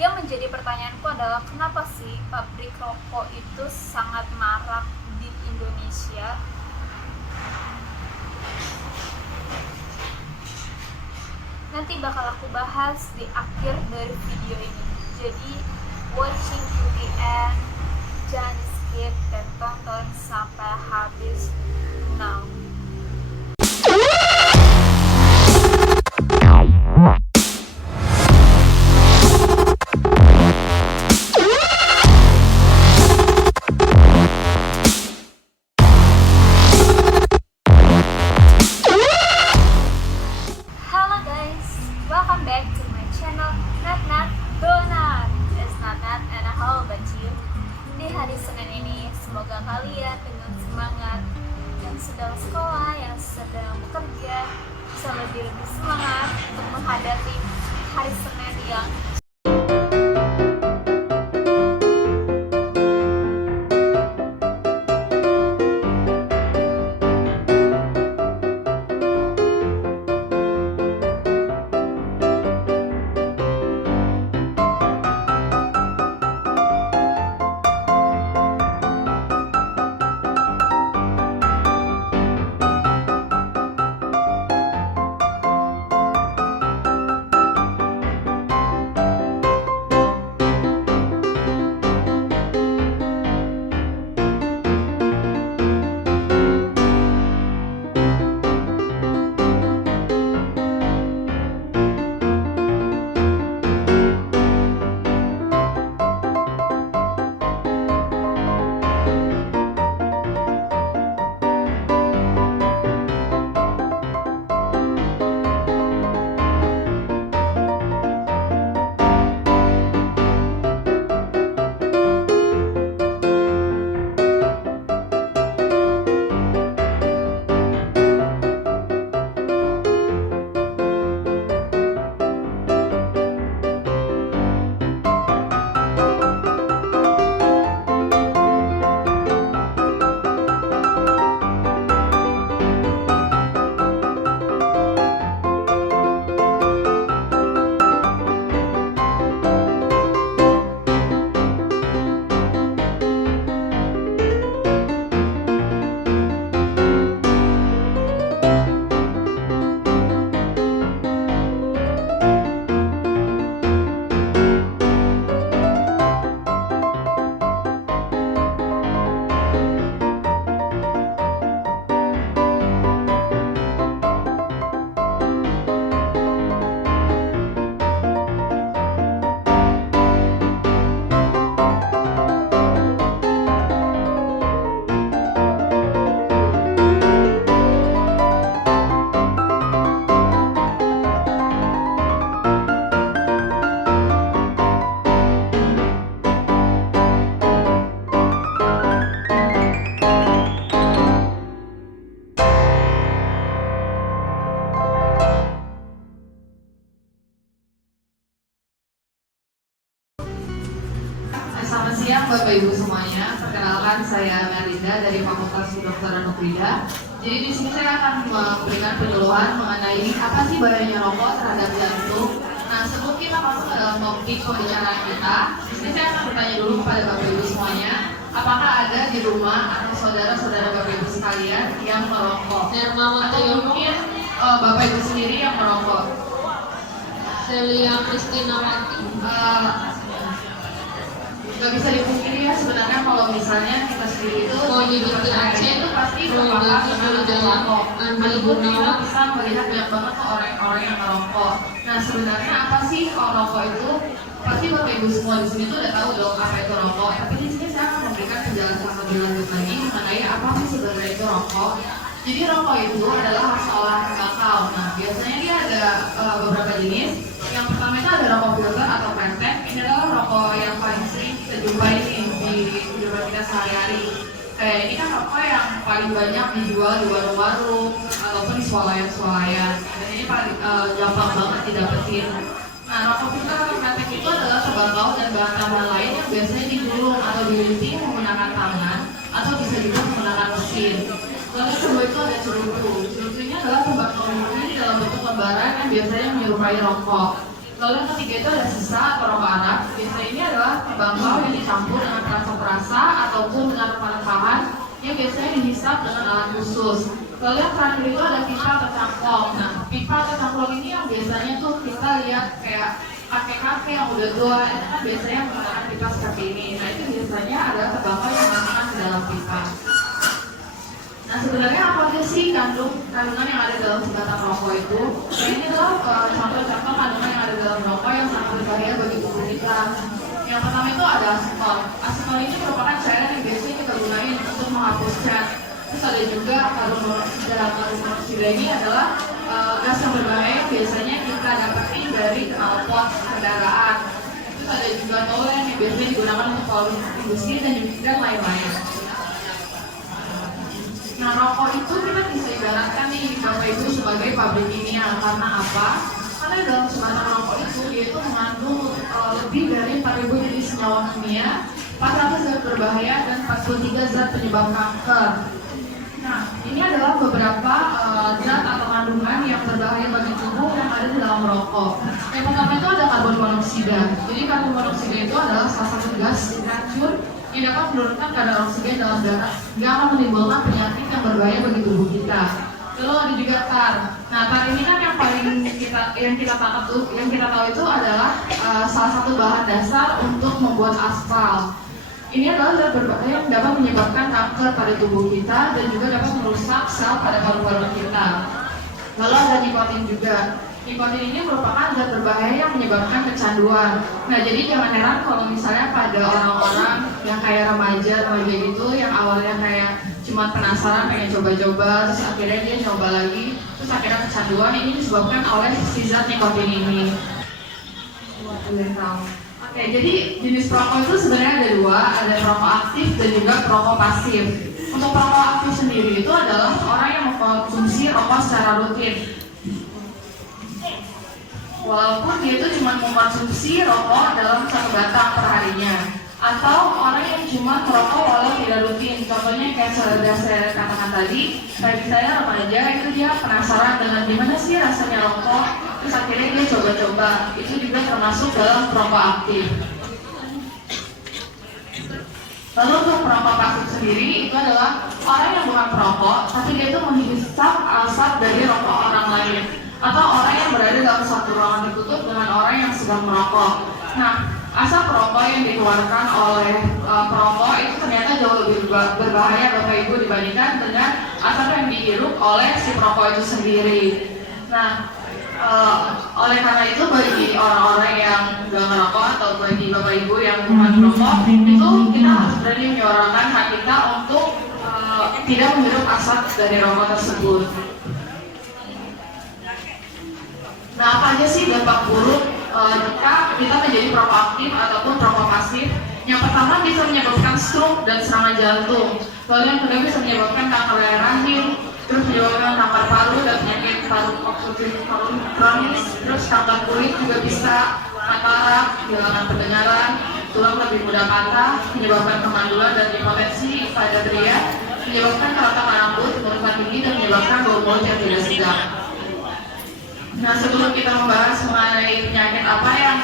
Yang menjadi pertanyaanku adalah kenapa sih pabrik rokok itu sangat marak di Indonesia? Nanti bakal aku bahas di akhir dari video ini. Jadi watching to the end, jangan skip dan tonton sampai habis now. Halo guys, welcome back to my channel Nat Nat Donat. It's Nat Nat and how about you? Di hari Senin ini, semoga kalian dengan semangat yang sedang sekolah, yang sedang bekerja, bisa lebih semangat untuk menghadapi hari Senin yang Selamat siang Bapak Ibu semuanya. Perkenalkan saya Melinda dari Fakultas Kedokteran Nuklida. Jadi di sini saya akan memberikan penyuluhan mengenai apa sih bahayanya rokok terhadap jantung. Nah, sebelum kita masuk ke dalam topik pembicaraan kita, di sini saya akan bertanya dulu kepada Bapak Ibu semuanya, apakah ada di rumah atau saudara-saudara Bapak Ibu sekalian yang merokok? Atau mungkin Bapak Ibu sendiri yang merokok? Celia Christina Wati. Gak bisa dipungkiri ya sebenarnya kalau misalnya kita sendiri itu Binti Aceh itu pasti merupakan merokok. Walaupun kita bisa melihat banyak banget tuh orang-orang yang merokok. Nah sebenarnya apa sih kalau rokok itu? Pasti Bapak Ibu semua di sini tuh udah tahu dong apa itu rokok. Tapi di sini saya akan memberikan penjelasan lebih lanjut lagi mengenai apa sih sebenarnya itu rokok. Jadi rokok itu adalah hasil olahan tembakau. Nah biasanya dia ada beberapa jenis. Yang pertama itu ada rokok filter atau kretek. Ini adalah rokok yang paling sering kita jumpai nih di kehidupan kita sehari-hari. Kayak ini kan rokok yang paling banyak dijual di warung-warung ataupun di swalayan-swalayan. Dan ini paling gampang banget didapetin. Nah, rokok filter atau kretek itu adalah tembakau dan bahan tambahan lain yang biasanya digulung atau dilinting menggunakan tangan atau bisa juga menggunakan mesin. Lalu yang kedua itu ada cerutu. Cerutunya adalah tembakau murni dalam bentuk lembaran yang biasanya menyerupai rokok. Lalu yang ketiga itu ada sisa atau rokok Arab. tembakau yang dicampur dengan perasa-perasa ataupun dengan rempah-rempahan yang biasanya dihisap dengan alat khusus. Lalu yang terakhir itu ada pipa atau cangkong. Nah, pipa atau cangkong ini yang biasanya tuh kita lihat kayak kakek-kakek yang udah tua, itu kan biasanya menggunakan pipa seperti ini. Nah, itu biasanya adalah tembakau yang dimasukkan ke dalam pipa. Nah, sebenarnya apa aja sih kandungan yang ada dalam sebatang rokok itu? Nah, ini adalah contoh-contoh kandungan yang ada dalam rokok yang sangat berbahaya bagi tubuh kita. Yang pertama itu ada asetol. Asetol ini merupakan cairan yang biasanya kita gunakan untuk menghapus cat. Terus ada juga karbon monoksida. Karbon monoksida ini adalah gas yang berbahaya yang biasanya kita dapetin dari knalpot kendaraan. Terus ada juga toluen yang biasanya digunakan untuk polusi industri dan juga lain-lain. Nah, rokok itu kita bisa ibaratkan nih Bapak Ibu sebagai pabrik kimia. Karena apa? Karena dalam sebatang rokok itu dia itu mengandung lebih dari 4.000 jenis senyawa kimia, 400 zat berbahaya dan 43 zat penyebab kanker. Nah, ini adalah beberapa zat atau kandungan yang berbahaya bagi tubuh yang ada di dalam rokok. Yang pertama itu ada karbon monoksida. Jadi karbon monoksida itu adalah salah satu gas racun yang dapat menurunkan kadar oksigen dalam darah, yang akan menimbulkan penyakit yang berbahaya bagi tubuh kita. Lalu ada juga tar. Nah, tar ini kan yang paling kita tahu itu adalah salah satu bahan dasar untuk membuat aspal. Ini adalah zat berbahaya yang dapat menyebabkan kanker pada tubuh kita dan juga dapat merusak sel pada paru-paru kita. Lalu ada nikotin juga. Nikotin ini merupakan zat berbahaya yang menyebabkan kecanduan. Nah, jadi jangan heran kalau misalnya pada orang-orang yang kayak remaja gitu, yang awalnya kayak cuma penasaran pengen coba-coba, terus akhirnya dia coba lagi, terus akhirnya kecanduan. Ini disebabkan oleh si zat nikotin ini. Oke, jadi jenis perokok itu sebenarnya ada dua, ada perokok aktif dan juga perokok pasif. Untuk perokok aktif sendiri itu adalah orang yang mengkonsumsi rokok secara rutin. Walaupun dia itu cuma mengkonsumsi rokok dalam satu batang per harinya, atau orang yang cuma merokok walau tidak rutin. Contohnya kayak sudah saya katakan tadi, kayak saya remaja itu dia penasaran dengan gimana sih rasanya rokok, terus akhirnya dia coba-coba. Itu juga termasuk dalam perokok aktif. Lalu untuk perokok pasif sendiri itu adalah orang yang bukan perokok, tapi dia itu menghisap asap dari rokok orang lain, atau orang yang berada dalam suatu ruangan tertutup dengan orang yang sedang merokok. Nah, asap rokok yang dikeluarkan oleh perokok itu ternyata jauh lebih berbahaya Bapak Ibu dibandingkan dengan asap yang dihirup oleh si perokok itu sendiri. Nah, oleh karena itu bagi orang-orang yang nggak merokok atau bagi Bapak Ibu yang bukan merokok, itu kita harus berani menyuarakan hak kita untuk tidak menghirup asap dari rokok tersebut. Nah, apa aja sih dampak buruk jika kita menjadi perokok aktif ataupun perokok pasif? Yang pertama bisa menyebabkan stroke dan serangan jantung. Lalu yang kedua bisa menyebabkan kanker rongga rahim, terus menyebabkan kanker paru dan penyakit paru obstruktif kronis, terus kanker kulit juga bisa, katarak, kehilangan pendengaran, tulang lebih mudah patah, menyebabkan kemandulan dan impotensi pada pria, menyebabkan keretakan rambut, penurunan tinggi dan menyebabkan bau mulut yang tidak sedap. Nah, sebelum kita membahas mengenai penyakit apa yang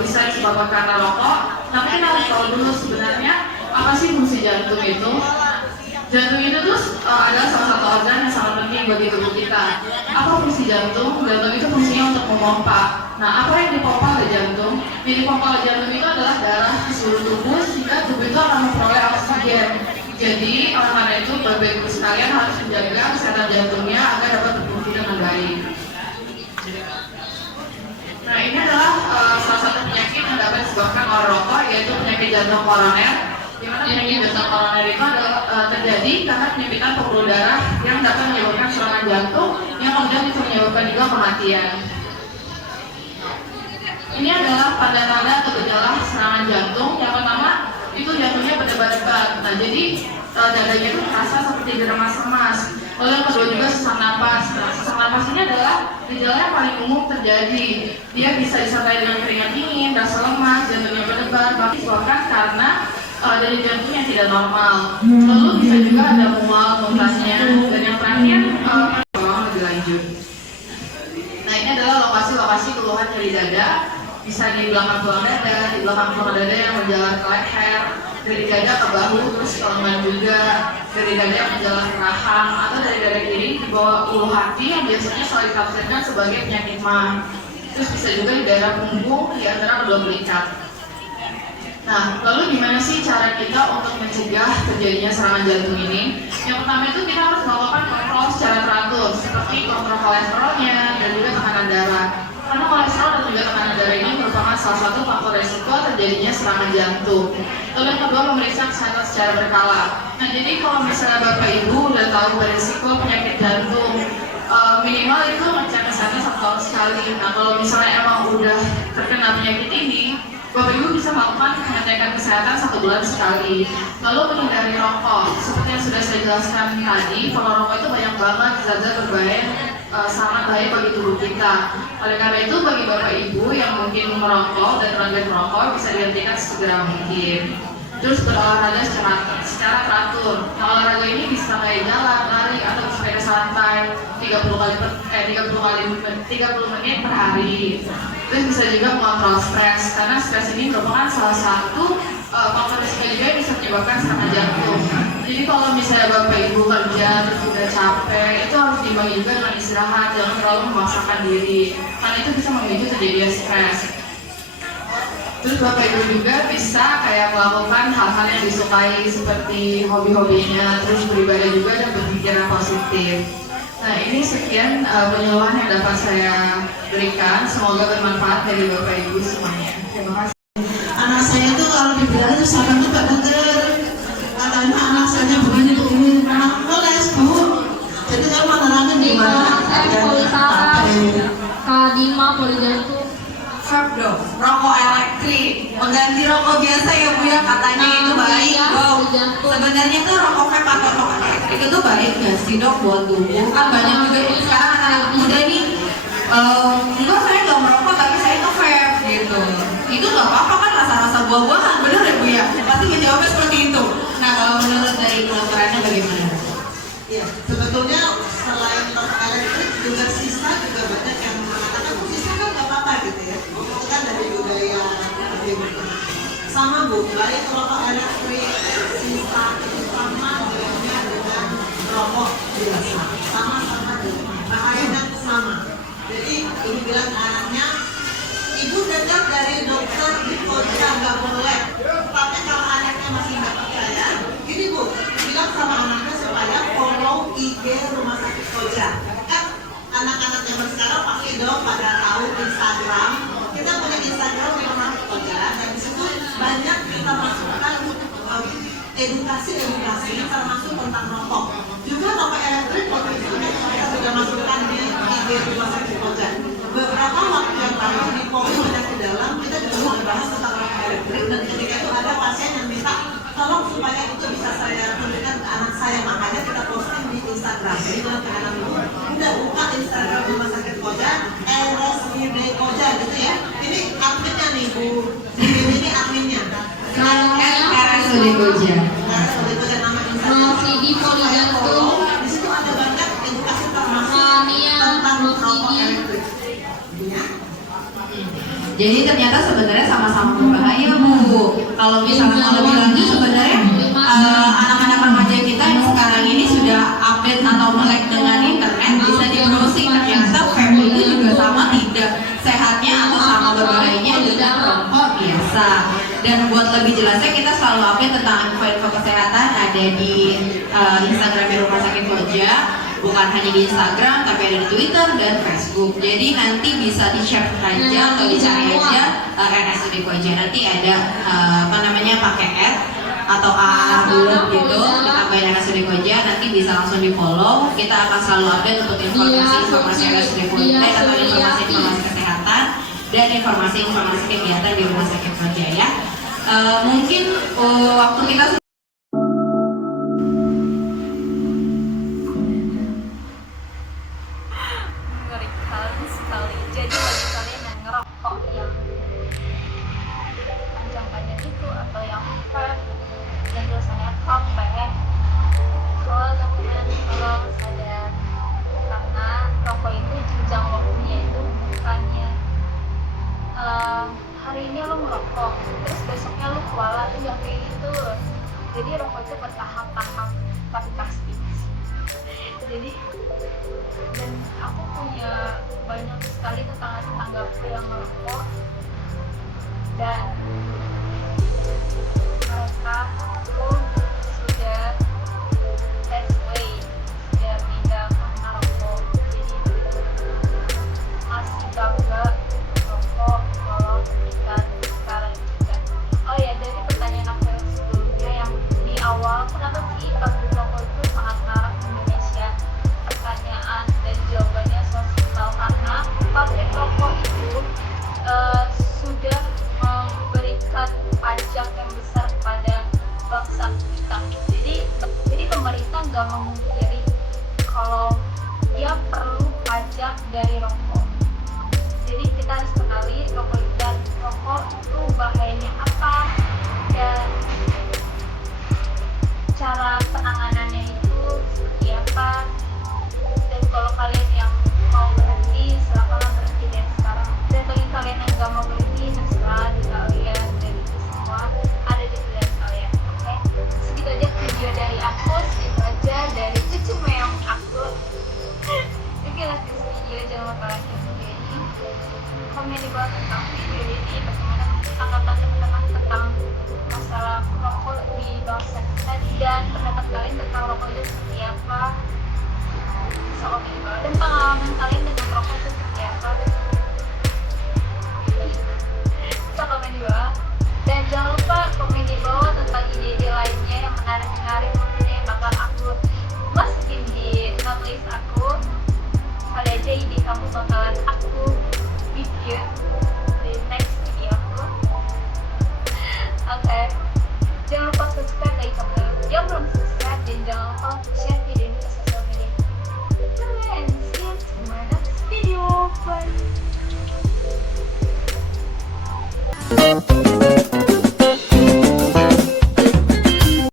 bisa disebabkan karena rokok, tapi kita harus tahu dulu sebenarnya apa sih fungsi jantung itu. Jantung itu tuh adalah salah satu organ yang sangat penting bagi tubuh kita. Apa fungsi jantung? Jantung itu fungsinya untuk memompa. Nah, apa yang dipompa oleh jantung? Yang dipompa oleh jantung itu adalah darah di seluruh tubuh, sehingga tubuh itu akan memperoleh oksigen. Jadi, oleh karena itu, Bapak Ibu sekalian harus menjaga kesehatan jantungnya agar dapat berfungsi dengan baik. Nah, ini adalah salah satu penyakit yang dapat disebabkan oleh rokok, yaitu penyakit jantung koroner. Di mana penyakit jantung koroner itu adalah terjadi karena penyempitan pembuluh darah yang dapat menyebabkan serangan jantung, yang kemudian bisa menyebabkan juga kematian. Ini adalah tanda-tanda atau gejala serangan jantung. Yang pertama itu jantungnya berdebar-debar. Nah, jadi dadanya itu terasa seperti diremas-remas. Lalu yang kedua juga sesak napas. Nah, sesak napas ini adalah gejala yang paling umum terjadi. Dia bisa disertai dengan keringat dingin, rasa lemas, jantungnya berdebar, bahkan disebabkan karena dari jantung yang tidak normal. Lalu bisa juga ada mual, muntahnya, dan yang terakhir lebih lanjut. Nah, ini adalah lokasi-lokasi keluhan nyeri dada. Bisa di belakang tulang dada, di belakang kolor dada yang menjalar ke leher, dari dada ke bahu, terus ke lengan juga, dari dada yang menjalar ke rahang, atau dari dada kiri di bawah ulu hati yang biasanya selalu ditafsirkan sebagai penyakit mah. Terus bisa juga di daerah punggung di antara kedua belikat. Nah, lalu gimana sih cara kita untuk mencegah terjadinya serangan jantung ini? Yang pertama itu kita harus melakukan kontrol secara teratur, seperti kontrol kolesterolnya dan juga tekanan darah. Karena kolesterol dan juga tekanan darah ini merupakan salah satu faktor risiko terjadinya serangan jantung. Lalu yang kedua, memeriksa kesehatan secara berkala. Nah, jadi kalau misalnya Bapak Ibu udah tahu berisiko penyakit jantung, minimal itu ngecek kesehatan 1 tahun sekali. Nah, kalau misalnya emang udah terkena penyakit ini, Bapak Ibu bisa melakukan pengecekan kesehatan 1 bulan sekali. Lalu menghindari rokok. Seperti yang sudah saya jelaskan tadi, kalau rokok itu banyak banget zat-zat berbahaya, sangat bahaya bagi tubuh kita. Oleh karena itu, bagi Bapak Ibu yang mungkin merokok dan terlanjur merokok bisa dihentikan segera mungkin. Terus berolahraga secara teratur. Nah, olahraga ini bisa kayak jalan, lari, atau sepeda santai 30 menit per hari. Terus bisa juga mengontrol stres, karena stres ini merupakan salah satu faktor risiko juga yang bisa menyebabkan serangan jantung. Jadi kalau misalnya Bapak Ibu kerja terus udah capek, itu harus diimbangi juga dengan istirahat, jangan terlalu memaksakan diri, karena itu bisa memicu terjadinya stres. Terus Bapak Ibu juga bisa kayak melakukan hal-hal yang disukai seperti hobi-hobinya, terus beribadah juga dan berpikiran positif. Nah, ini sekian penyuluhan yang dapat saya berikan. Semoga bermanfaat dari Bapak Ibu semuanya. Terima kasih. Anak saya itu kalau dibilang itu sama tuh Pak Dokter, katanya anak saya begini, anak les Bu. Jadi saya mau nerangin gimana? Kak Dima Polijantung. Vape dong, rokok elektrik, mengganti rokok biasa ya Bu ya, katanya itu baik dong. Sebenarnya tuh rokok vape atau rokok elektrik itu baik nggak sih Dok buat tubuh? Kan banyak juga sekarang anak muda nih, enggak saya nggak merokok tapi saya itu vape gitu. Itu nggak apa-apa kan rasa-rasa buah-buahan, bener ya Bu ya? Pasti menjawabnya seperti itu. Nah kalau menurut dari kedokterannya bagaimana? Ya, sebetulnya selain rokok elektrik juga sisa juga banyak yang mengatakan sisa kan nggak apa-apa gitu ya. Itu kan dari budaya gitu. Sama Bu, baik rokok elektrik sisa itu sama halnya dengan rokok biasa, sama-sama bahayanya sama. Jadi ibu bilang anaknya, ibu dengar dari dokter di Koja nggak boleh. Tapi kalau anaknya masih nggak percaya, gini Bu, bilang sama anaknya supaya follow IG Rumah Sakit Koja. Kan anak-anak zaman sekarang pasti dong pada tahu Instagram. Kita punya Instagram di Rumah Sakit Koja dan di situ banyak kita masukkan edukasi termasuk tentang rokok. Juga rokok elektrik waktu itu kita sudah masukkan di IG Rumah Sakit Koja. Beberapa waktu yang lalu di Polri Penyakit Dalam kita juga membahas tentang rokok elektrik dan ketika itu ada pasien yang minta tolong supaya itu bisa saya tunjukkan ke anak saya, makanya kita posting di Instagram. Jadi bilang ke anak ibu, udah buka Instagram Rumah Sakit Koja, RSUD Koja gitu ya. Ini adminnya nih Bu, ini adminnya. RSUD Koja. RSUD Koja nama Instagram. Masih di Polijantung. Di situ ada banyak edukasi termasuk Mania, tentang rokok Rosidi. elektrik. Jadi ternyata sebenarnya sama-sama berbahaya Bu. Kalau misalnya mau lebih lanjut sebenarnya anak-anak remaja kita yang sekarang ini sudah update atau melek dengan internet, bisa di browsing ternyata vape itu juga sama tidak sehatnya atau sama berbahayanya dengan rokok biasa. Dan buat lebih jelasnya kita selalu update tentang info-info kesehatan ada di Instagram Rumah Sakit Koja. Bukan hanya di Instagram, tapi ada di Twitter dan Facebook. Jadi nanti bisa di-share aja atau dicari aja RSUD Koja. Nanti ada pakai ad atau A bulat gitu, ditambahin RSUD Koja. Nanti bisa langsung di-follow. Kita akan selalu update untuk informasi RSUD Koja atau informasi-informasi kesehatan dan informasi-informasi kegiatan di Rumah Sakit Koja ya. Mungkin waktu kita Mengerikan sekali. Jadi bagi kalian yang ngerokok yang panjang-panjang itu atau yang vape yang tulisannya vape, kalau sadar karena rokok itu jenjang waktunya itu bukannya hari ini lo merokok, terus besoknya lu kualat, tuh gak kayak gitu. Jadi rokok itu bertahap-tahap tapi pasti. Jadi dan aku punya banyak sekali tetangga-tetanggaku yang merokok dan mereka pun sudah halfway sudah tidak merokok. Jadi masih bangga merokok kalau kita sekarang juga. Oh ya, dari pertanyaan aku yang sebelumnya yang di awal, kenapa sih pabrik rokok itu sangat marak di Indonesia? Pertanyaan dan jawabannya so simpel, karena pabrik rokok itu sudah memberikan pajak yang besar kepada bangsa kita. Jadi pemerintah nggak memungkiri kalau dia perlu pajak dari rokok. Jadi kita harus kenali rokok dan rokok itu bahayanya apa dan cara penanganannya itu seperti apa. Dan kalau kalian yang mau berhenti, silakan berhenti dari sekarang. Dan bagi kalian yang nggak mau berhenti, terserah di kalian. Dan itu semua ada di pilihan kalian. Oke, segitu aja video dari aku. Segitu aja dari cucu meong aku. Oke, like this video, jangan lupa like video ini. Komen di bawah tentang video ini, bagaimana tanggapan teman-teman tentang masalah rokok di bangsa kita, dan pendapat kalian tentang rokok itu seperti apa. Bisa komen di bawah. Dan pengalaman kalian dengan rokok itu seperti apa. Bisa komen di bawah. Dan jangan lupa komen di bawah tentang ide-ide lainnya yang menarik-menarik mungkin yang bakal aku masukin di notelist aku. Kali aja ide kamu bakalan aku review di next video aku. Oke, jangan lupa subscribe bagi kamu yang belum subscribe, dan jangan lupa untuk share video ini ke sosial media. And see you in my next video. Bye.